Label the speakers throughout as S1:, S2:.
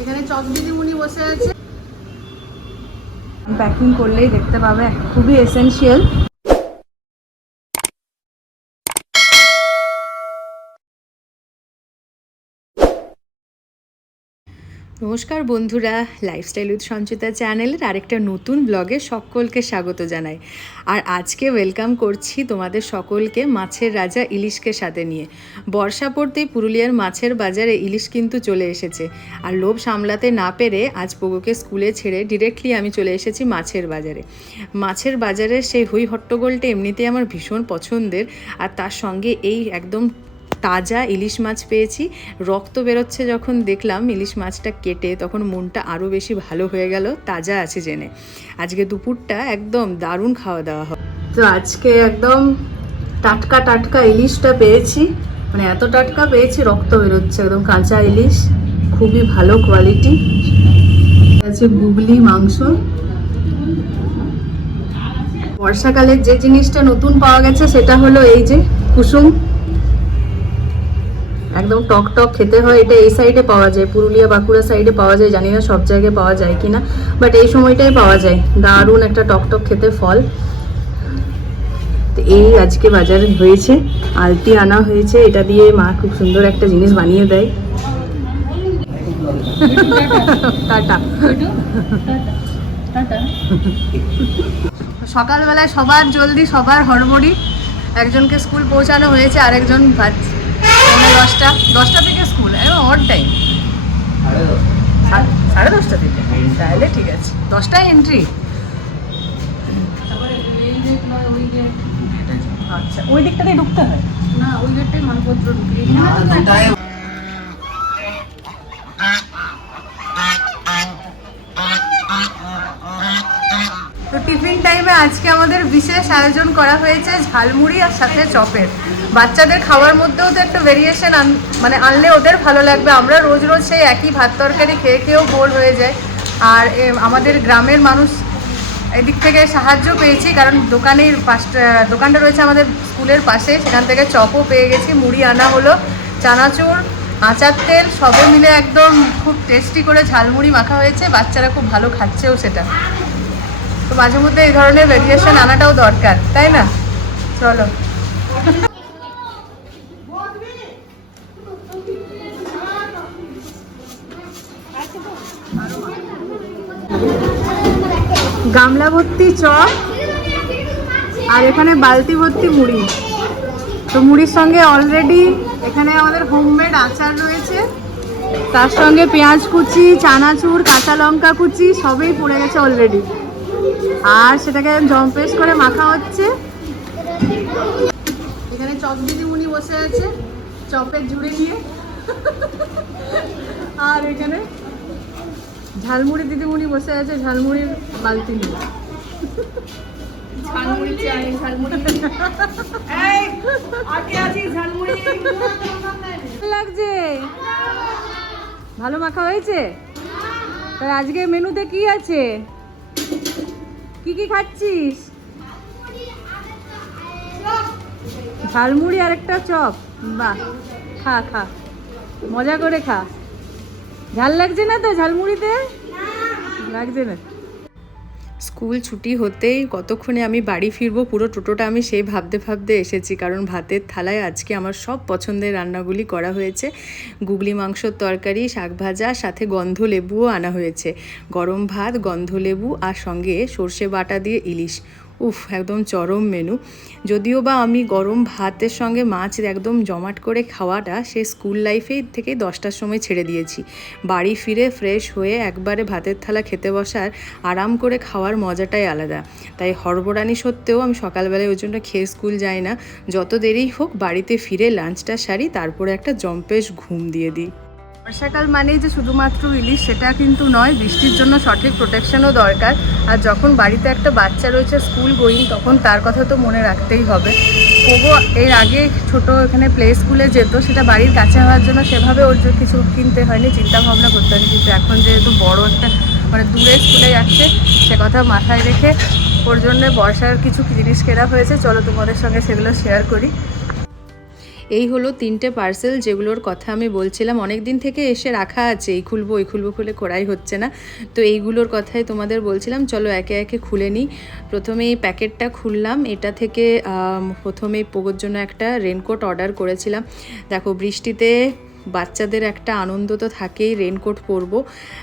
S1: এখানে বসে আছে। প্যাকিং করলেই দেখতে পাবে খুবই এসেনশিয়াল নমস্কার বন্ধুরা লাইফস্টাইল উইথ সঞ্চিতা চ্যানেলের আরেকটা নতুন ব্লগে সকলকে স্বাগত জানাই। আর আজকে ওয়েলকাম করছি তোমাদের সকলকে মাছের রাজা ইলিশকে সাথে নিয়ে। বর্ষা পড়তেই পুরুলিয়ার মাছের বাজারে ইলিশ কিন্তু চলে এসেছে। আর লোভ সামলাতে না পেরে আজ পোগোকে স্কুলে ছেড়ে ডিরেক্টলি আমি চলে এসেছি মাছের বাজারে। মাছের বাজারে সেই হই হট্টগোলটা এমনিতেই আমার ভীষণ পছন্দের। আর তার সঙ্গে এই একদম তাজা ইলিশ মাছ পেয়েছি। রক্ত বেরোচ্ছে যখন দেখলাম ইলিশ মাছটা কেটে, তখন মনটা আরও বেশি ভালো হয়ে গেল, তাজা আছে জেনে। আজকে দুপুরটা একদম দারুণ খাওয়া দাওয়া হবে তো আজকে একদম টাটকা টাটকা ইলিশটা পেয়েছি। মানে এত টাটকা পেয়েছি, রক্ত বেরোচ্ছে একদম কাঁচা ইলিশ, খুবই ভালো কোয়ালিটি আছে গুগলি মাংস। বর্ষাকালের যে জিনিসটা নতুন পাওয়া গেছে, সেটা হলো এই যে কুসুম। একদম টক টক খেতে হয়। এটা এই সাইডে পাওয়া যায়, পুরুলিয়া বাঁকুড়া সাইডে পাওয়া যায়, জানি না সব জায়গায় পাওয়া যায় কিনা বাট এই সময়টাই পাওয়া যায়। দারুণ একটা টক টক খেতে ফল। তো এই আজকে বাজারে হয়েছে, আলতি আনা হয়েছে, এটা দিয়ে মা খুব সুন্দর একটা জিনিস বানিয়ে দেয়। টাটা। সকালবেলায় সবার জলদি সবার হড়বড়ি। একজনকে স্কুল পৌঁছানো হয়েছে, আরেকজন ভাত দশটা দশটা থেকে স্কুল একদম অড টাইম সাড়ে দশটা। থেকে? তাহলে ঠিক আছে। দশটায় এন্ট্রি আচ্ছা ওই দিকটাতেই ঢুকতে হয়। না ওই গেটটাই মালপত্র ঢুকে টিফিন টাইমে আজকে আমাদের বিশেষ আয়োজন করা হয়েছে ঝালমুড়ি আর সাথে চপের। বাচ্চাদের খাওয়ার মধ্যেও তো একটা ভেরিয়েশন মানে আনলে ওদের ভালো লাগবে। আমরা রোজ রোজ সেই একই ভাত তরকারি খেয়ে খেয়েও বোর হয়ে যায় আর আমাদের গ্রামের মানুষ এদিক থেকে সাহায্য পেয়েছি কারণ দোকানের পাশটা দোকানটা রয়েছে আমাদের স্কুলের পাশে। সেখান থেকে চপও পেয়ে গেছি, মুড়ি আনা হলো, চানাচুর, আচার তেল সবে মিলে একদম খুব টেস্টি করে ঝালমুড়ি মাখা হয়েছে। বাচ্চারা খুব ভালো খাচ্ছেও সেটা। তো মাঝে মধ্যে এই ধরনের ভেরিয়েশন আনাটাও দরকার, তাই না? চলো। গামলা ভর্তি চপ আর এখানে বালতি ভর্তি মুড়ি। তো মুড়ির সঙ্গে অলরেডি এখানে আমাদের হোমমেড আচার রয়েছে। তার সঙ্গে পেঁয়াজ কুচি, চানাচুর, কাঁচা লঙ্কা কুচি, সবই পড়ে গেছে অলরেডি আর সেটাকে জম্পেশ করে মাখা হচ্ছে। এখানে চপ দিদিমুনি বসে আছে চপের ঝুড়ি নিয়ে। আর এখানে ঝালমুড়ি দিদিমুনি বসে আছে ঝালমুড়ির বালতি নিয়ে।
S2: ঝালমুড়ি চাই ঝালমুড়ি। এই আগে আছি ঝালমুড়ি।
S1: লাগছে? ভালো মাখা হয়েছে? তার আজকে মেনুতে কি আছে? কি কি খাচ্ছিস? ঝালমুড়ি আর একটা চপ। বাহ, খা খা। মজা করে খা। ঝাল লাগছে না তো ঝালমুড়িতে? লাগছে না। স্কুল ছুটি হতেই কতক্ষণে আমি বাড়ি ফিরবো, পুরো টোটোটা আমি সেই ভাবতে ভাবতে এসেছি। কারণ ভাতের থালায় আজকে আমার সব পছন্দের রান্নাগুলি করা হয়েছে। গুগলি মাংসর তরকারি, শাক ভাজা, সাথে গন্ধ লেবুও আনা হয়েছে। গরম ভাত গন্ধ লেবু আর সঙ্গে সর্ষে বাটা দিয়ে ইলিশ। উফ, একদম চরম মেনু যদিও বা আমি গরম ভাতের সঙ্গে মাছ একদম জমাট করে খাওয়াটা সে স্কুল লাইফেই থেকে দশটার সময় ছেড়ে দিয়েছি। বাড়ি ফিরে ফ্রেশ হয়ে একবারে ভাতের থালা খেতে বসার, আরাম করে খাওয়ার মজাটাই আলাদা। তাই হরবরানি সত্ত্বেও আমি সকালবেলায় ওই জন্য খেয়ে স্কুল যাই না। যত দেরিই হোক বাড়িতে ফিরে লাঞ্চটা সারি, তারপরে একটা জম্পেশ ঘুম দিয়ে দিই। বর্ষাকাল মানেই যে শুধুমাত্র ইলিশ, সেটা কিন্তু নয়, বৃষ্টির জন্য সঠিক প্রোটেকশনও দরকার। আর যখন বাড়িতে একটা বাচ্চা রয়েছে স্কুল গোয়িং তখন তার কথা তো মনে রাখতেই হবে। পোগো এর আগে ছোট এখানে প্লে স্কুলে যেত, সেটা বাড়ির কাছে হওয়ার জন্য সেভাবে ওর জন্য কিছু কিনতে হয়নি চিন্তা ভাবনা করতে হয়নি। কিন্তু এখন যেহেতু বড় একটা মানে দূরে স্কুলে যাচ্ছে, সে কথা মাথায় রেখে ওর জন্য বর্ষার কিছু জিনিস কেনা হয়েছে। চলো তোমাদের সঙ্গে সেগুলো শেয়ার করি। এই হলো তিনটে পার্সেল যেগুলোর কথা আমি বলছিলাম। অনেক দিন থেকে এসে রাখা আছে, এই খুলবো এই খুলবো খুলে করাই হচ্ছে না। তো এইগুলোর কথাই তোমাদের বলছিলাম, চলো একে একে খুলে নিই। প্রথমে এই প্যাকেটটা খুললাম, এটা থেকে প্রথমে পোগোর জন্য একটা রেনকোট অর্ডার করেছিলাম। দেখো, বৃষ্টিতে বাচ্চাদের একটা আনন্দ তো থাকেই রেনকোট পরবো।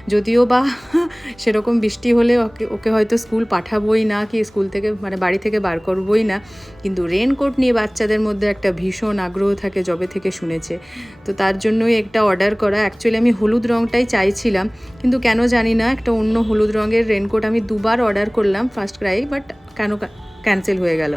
S1: যদিও বা সেরকম বৃষ্টি হলে ওকে ওকে হয়তো স্কুল পাঠাবোই না কি স্কুল থেকে মানে বাড়ি থেকে বার করবোই না। কিন্তু রেনকোট নিয়ে বাচ্চাদের মধ্যে একটা ভীষণ আগ্রহ থাকে, জবে থেকে শুনেছে। তো তার জন্যই একটা অর্ডার করা। অ্যাকচুয়ালি আমি হলুদ রঙটাই চাইছিলাম, কিন্তু কেন জানি না, একটা অন্য হলুদ রঙের রেনকোট আমি দুবার অর্ডার করলাম ফার্স্ট ক্রাই বাট কেন ক্যান্সেল হয়ে গেল।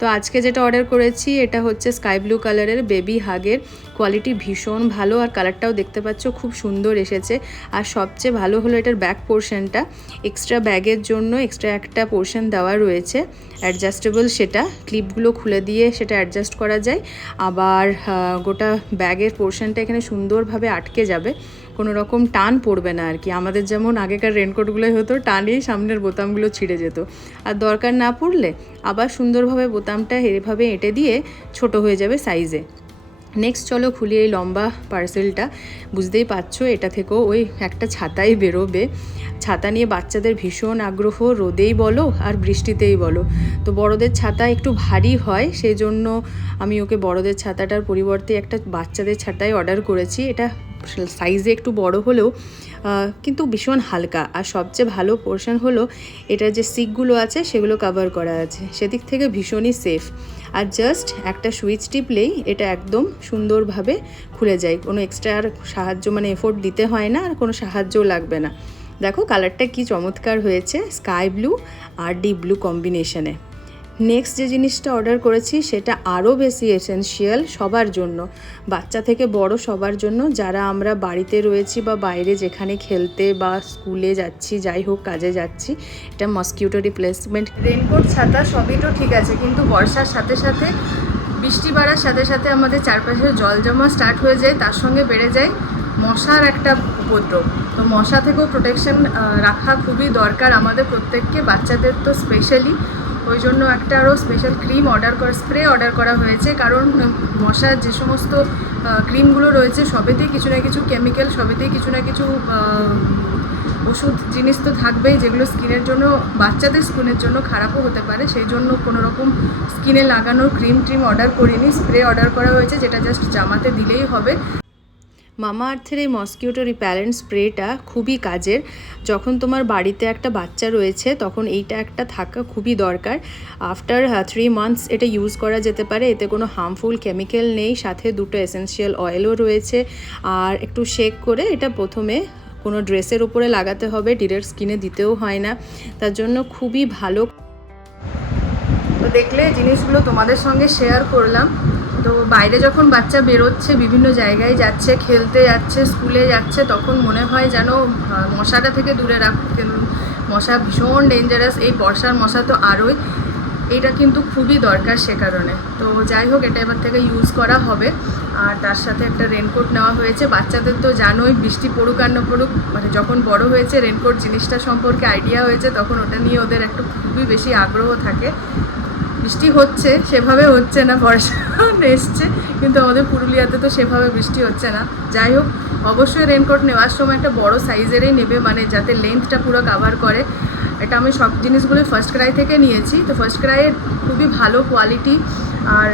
S1: তো আজকে যেটা অর্ডার করেছি, এটা হচ্ছে স্কাই ব্লু কালারের বেবি হাগের কোয়ালিটি ভীষণ ভালো আর কালারটাও দেখতে পাচ্ছ, খুব সুন্দর এসেছে। আর সবচেয়ে ভালো হলো এটার ব্যাক পোর্শনটা এক্সট্রা ব্যাগের জন্য এক্সট্রা একটা পোর্শন দেওয়া রয়েছে। অ্যাডজাস্টেবল সেটা ক্লিপগুলো খুলে দিয়ে সেটা অ্যাডজাস্ট করা যায়। আবার গোটা ব্যাগের পোর্শনটা এখানে সুন্দরভাবে আটকে যাবে। কোনো রকম টান পড়বে না আর কি। আমাদের যেমন আগেকার রেনকোটগুলোই হতো, টানেই সামনের বোতামগুলো ছিঁড়ে যেত। আর দরকার না পড়লে আবার সুন্দরভাবে বোতামটা এভাবে এঁটে দিয়ে ছোট হয়ে যাবে সাইজে নেক্সট চলো খুলি এই লম্বা পার্সেলটা বুঝতেই পারছ, এটা থেকেও ওই একটা ছাতাই বেরোবে। ছাতা নিয়ে বাচ্চাদের ভীষণ আগ্রহ, রোদেই বলো আর বৃষ্টিতেই বলো। তো বড়দের ছাতা একটু ভারী হয় সেই জন্য আমি ওকে বড়দের ছাতাটার পরিবর্তে একটা বাচ্চাদের ছাতাই অর্ডার করেছি। এটা সাইজে একটু বড় হলেও কিন্তু ভীষণ হালকা। আর সবচেয়ে ভালো পোর্শন হলো এটার যে সিকগুলো আছে, সেগুলো কভার করা আছে। সেদিক থেকে ভীষণই সেফ আর জাস্ট একটা সুইচ টিপলেই এটা একদম সুন্দরভাবে খুলে যায়। কোনো এক্সট্রা আর সাহায্য মানে এফোর্ট দিতে হয় না, আর কোনো সাহায্যও লাগবে না। দেখো কালারটা কি চমৎকার হয়েছে স্কাই ব্লু আর ডিপ ব্লু কম্বিনেশনে নেক্সট যে জিনিসটা অর্ডার করেছি, সেটা আরও বেশি এসেনশিয়াল সবার জন্য। বাচ্চা থেকে বড় সবার জন্য, যারা আমরা বাড়িতে রয়েছি বা বাইরে যেখানে খেলতে বা স্কুলে যাচ্ছি, যাই হোক কাজে যাচ্ছি, এটা মসকিউটো রিপ্লেসমেন্ট রেনকোট ছাতা সবই তো ঠিক আছে, কিন্তু বর্ষার সাথে সাথে, বৃষ্টি বাড়ার সাথে সাথে আমাদের চারপাশে জল জমা স্টার্ট হয়ে যায়, তার সঙ্গে বেড়ে যায় মশার একটা উপদ্রব। তো মশা থেকেও প্রোটেকশন রাখা খুবই দরকার আমাদের প্রত্যেককে, বাচ্চাদের তো স্পেশালি ওই জন্য একটা আরও স্পেশাল ক্রিম অর্ডার করা স্প্রে অর্ডার করা হয়েছে। কারণ মশার যে সমস্ত ক্রিমগুলো রয়েছে, সবেতেই কিছু না কিছু কেমিক্যাল সবেতেই কিছু না কিছু ওষুধ জিনিস তো থাকবেই, যেগুলো স্কিনের জন্য, বাচ্চাদের স্কিনের জন্য খারাপও হতে পারে। সেই জন্য কোনো রকম স্কিনে লাগানোর ক্রিম ট্রিম অর্ডার করিনি স্প্রে অর্ডার করা হয়েছে, যেটা জাস্ট জামাতে দিলেই হবে। মামা আর্থের এই মসকিউটো রিপ্যালেন্ট স্প্রেটা খুবই কাজের। যখন তোমার বাড়িতে একটা বাচ্চা রয়েছে, তখন এইটা একটা থাকা খুবই দরকার। আফটার থ্রি মান্থস এটা ইউজ করা যেতে পারে। এতে কোনো হার্মফুল কেমিক্যাল নেই। সাথে দুটো এসেন্সিয়াল অয়েলও রয়েছে। আর একটু শেক করে এটা প্রথমে কোনো ড্রেসের উপরে লাগাতে হবে। ডিরেক্ট স্কিনে দিতেও হয় না। তার জন্য খুবই ভালো। তো দেখলে জিনিসগুলো তোমাদের সঙ্গে শেয়ার করলাম। তো বাইরে যখন বাচ্চা বেরোচ্ছে, বিভিন্ন জায়গায় যাচ্ছে, খেলতে যাচ্ছে, স্কুলে যাচ্ছে, তখন মনে হয় যেন মশাটা থেকে দূরে রাখ মশা ভীষণ ডেঞ্জারাস এই বর্ষার মশা তো আরোই। এটা কিন্তু খুবই দরকার সে কারণে। তো যাই হোক, এটা এবার থেকে ইউজ করা হবে। আর তার সাথে একটা রেনকোট নেওয়া হয়েছে। বাচ্চাদের তো জানোই, বৃষ্টি পড়ুক আর না পড়ুক মানে যখন বড় হয়েছে রেনকোট জিনিসটা সম্পর্কে আইডিয়া হয়েছে, তখন ওটা নিয়ে ওদের একটু খুবই বেশি আগ্রহ থাকে। বৃষ্টি হচ্ছে, সেভাবে হচ্ছে না, বর্ষা এসছে, কিন্তু আমাদের পুরুলিয়াতে তো সেভাবে বৃষ্টি হচ্ছে না। যাই হোক, অবশ্যই রেনকোট নেওয়ার সময় একটা বড় সাইজেরই নেবে মানে যাতে লেন্থটা পুরো কাভার করে। এটা আমি সব জিনিসগুলো ফার্স্ট ক্রাই থেকে নিয়েছি, তো ফার্স্ট ক্রাইয়ের খুবই ভালো কোয়ালিটি আর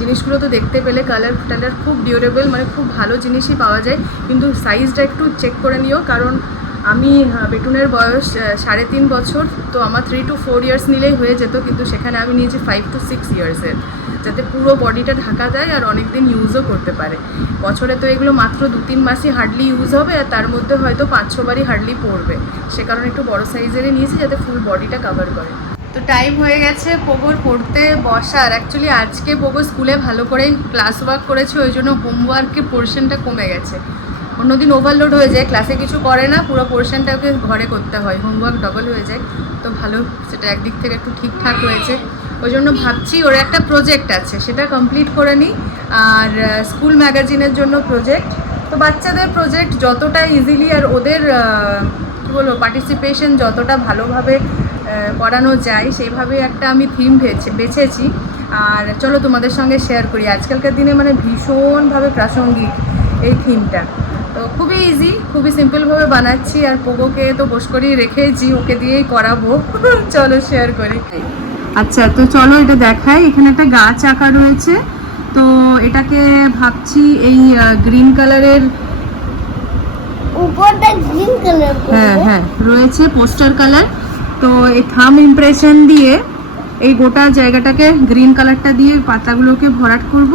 S1: জিনিসগুলো তো দেখতে পেলে কালার টালার খুব ডিউরেবল মানে খুব ভালো জিনিসই পাওয়া যায়। কিন্তু সাইজটা একটু চেক করে নিও, কারণ আমি বেটুনের বয়স সাড়ে তিন বছর, তো আমার থ্রি টু ফোর ইয়ার্স নিলেই হয়ে যেত, কিন্তু সেখানে আমি নিয়েছি ফাইভ টু সিক্স ইয়ার্সের যাতে পুরো বডিটা ঢাকা যায় আর অনেক দিন ইউজও করতে পারে। বছরে তো এগুলো মাত্র দু তিন মাসই হার্ডলি ইউজ হবে, আর তার মধ্যে হয়তো পাঁচ ছবারই হার্ডলি পড়বে। সে কারণে একটু বড় সাইজেরই নিয়েছি, যাতে ফুল বডিটা কভার করে। তো টাইম হয়ে গেছে পোগোর পড়তে বসার। অ্যাকচুয়ালি আজকে পোগো স্কুলে ভালো করেই ক্লাস ওয়ার্ক করেছে, ওই জন্য হোমওয়ার্কের পোর্শনটা কমে গেছে। অন্যদিন ওভারলোড হয়ে যায় ক্লাসে কিছু করে না, পুরো পোর্শনটা ওকে ঘরে করতে হয় হোমওয়ার্ক ডবল হয়ে যায়, তো ভালো সেটা একদিক থেকে একটু ঠিকঠাক হয়েছে। ওই জন্য ভাবছি ওর একটা প্রজেক্ট আছে, সেটা কমপ্লিট করে নিই, আর স্কুল ম্যাগাজিনের জন্য প্রজেক্ট তো বাচ্চাদের প্রজেক্ট যতটা ইজিলি আর ওদের কী বলব পার্টিসিপেশন যতটা ভালোভাবে করানো যায় সেইভাবে একটা আমি থিম বেছে, বেছেছি। আর চলো তোমাদের সঙ্গে শেয়ার করি, আজকালকার দিনে মানে ভীষণভাবে প্রাসঙ্গিক এই থিমটা তো খুবই ইজি খুবই সিম্পলভাবে বানাচ্ছি আর পোগোকে তো বস করেই রেখেছি ওকে দিয়েই করাবো। চলো শেয়ার করি। আচ্ছা তো চলো এটা দেখাই। এখানে একটা গাছ আঁকা রয়েছে। তো এটাকে ভাবছি এই গ্রিন কালারের
S3: উপরটা গ্রিন কালার
S1: হ্যাঁ হ্যাঁ রয়েছে পোস্টার কালার তো এই থাম ইমপ্রেশন দিয়ে এই গোটা জায়গাটাকে গ্রিন কালারটা দিয়ে পাতাগুলোকে ভরাট করব।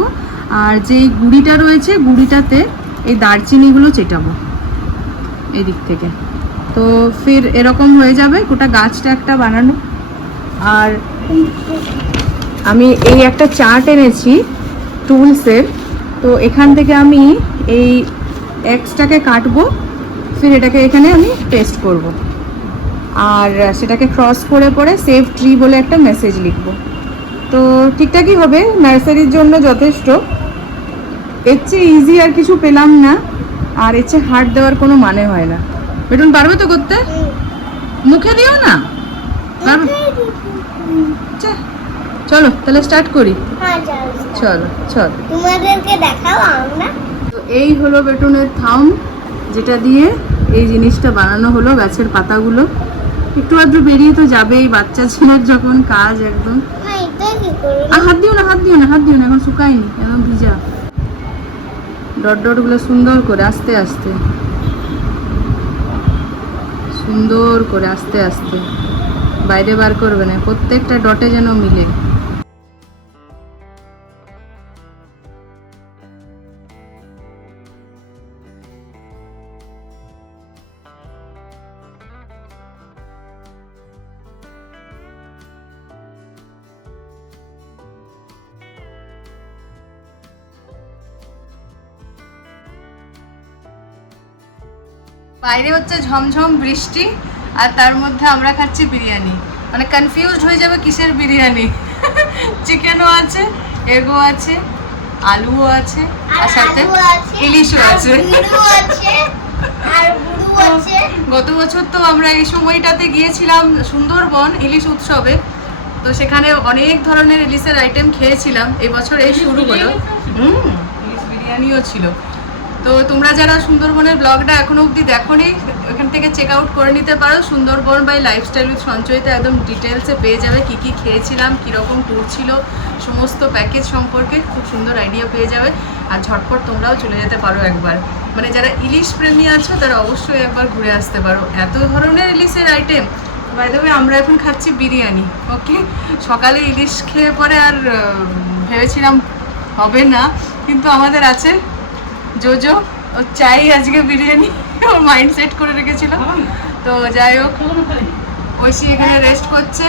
S1: আর যেই গুড়িটা রয়েছে গুড়িটাতে এই দারচিনিগুলো চেটাবো এই দিক থেকে। তো ফির এরকম হয়ে যাবে, গোটা গাছটা একটা বানানো। আর আমি এই একটা চার্ট এনেছি টুলসের। তো এখান থেকে আমি এই এক্সটাকে কাটবো, ফির এটাকে এখানে আমি পেস্ট করব। আর সেটাকে ক্রস করে পরে সেভ ট্রি বলে একটা মেসেজ লিখব। তো ঠিকঠাকই হবে, নার্সারির জন্য যথেষ্ট। এর চেয়ে ইজি আর কিছু পেলাম না। আর এর চেয়ে হার্ড দেওয়ার কোনো মানে হয় না। বেটুন পারবে তো করতে? মুখে দিও না? চলো তাহলে স্টার্ট করি।
S3: হ্যাঁ
S1: চলো চলো।
S3: তোমাদেরকে দেখাও আমরা।
S1: তো এই হলো বেটুনের থাম যেটা দিয়ে এই জিনিসটা বানানো হলো গাছের পাতাগুলো। একটু আধটু বেরিয়ে তো যাবে এই বাচ্চা ছেলের যখন কাজ একদম।
S3: হ্যাঁ
S1: হাত দিও না হাত দিও না হাত দিও না এখন শুকায়নি একদম ভিজা। ডট ডটগুলো সুন্দর করে আস্তে আস্তে। সুন্দর করে আস্তে আস্তে। বাইরে বার করবে না, প্রত্যেকটা ডটে যেন মিলে। বাইরে হচ্ছে ঝমঝম বৃষ্টি আর তার মধ্যে আমরা খাচ্ছি বিরিয়ানি। মানে কনফিউজড হয়ে যাবে কিসের বিরিয়ানি? চিকেনও আছে এগো আছে আলুও আছে আর সাথে ইলিশও আছে। গত বছর তো আমরা এই সময়টাতে গিয়েছিলাম সুন্দরবন ইলিশ উৎসবে। তো সেখানে অনেক ধরনের ইলিশের আইটেম খেয়েছিলাম। এবছর এই শুরু হলো। হুম ইলিশ বিরিয়ানিও ছিল। তো তোমরা যারা সুন্দরবনের ব্লগটা এখনও অবধি দেখোনি এখান থেকে চেক আউট করে নিতে পারো। Sundarban by lifestyle with Sanchayita একদম ডিটেলসে পেয়ে যাবে কি কি খেয়েছিলাম, কীরকম ট্যুর ছিল, সমস্ত প্যাকেজ সম্পর্কে খুব সুন্দর আইডিয়া পেয়ে যাবে। আর ঝটপট তোমরাও চলে যেতে পারো একবার। মানে যারা ইলিশ প্রেমী আছো, তারা অবশ্যই একবার ঘুরে আসতে পারো। এত ধরনের ইলিশের আইটেম বাই দ্য আমরা এখন খাচ্ছি বিরিয়ানি ওকে সকালে ইলিশ খেয়ে পরে আর ভেবেছিলাম হবে না, কিন্তু আমাদের আছে জোজো ও চাই আজকে বিরিয়ানি। ওর মাইন্ড সেট করে রেখেছিল। তো যাই হোক ঐশী এখানে রেস্ট করছে।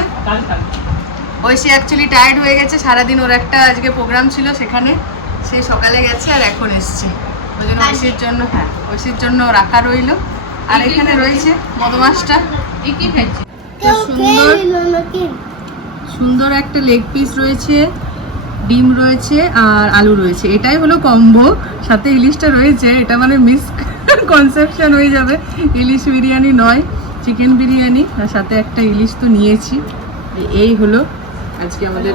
S1: ঐশী অ্যাকচুয়ালি টায়ার্ড হয়ে গেছে। সারাদিন ওর একটা আজকে প্রোগ্রাম ছিল সেখানে। সে সকালে গেছে আর এখন এসছে। ওই জন্য ঐশীর জন্য হ্যাঁ ঐশীর জন্য রাখা রইল। আর এখানে রয়েছে মদমাসটা। সুন্দর সুন্দর একটা লেগ পিস রয়েছে। ডিম রয়েছে আর আলু রয়েছে। এটাই হলো কম্বো সাথে ইলিশটা রয়েছে। এটা মানে মিস কনসেপশন হয়ে যাবে। ইলিশ বিরিয়ানি নয় চিকেন বিরিয়ানি। আর সাথে একটা ইলিশ তো নিয়েছি। এই হলো আজকে আমাদের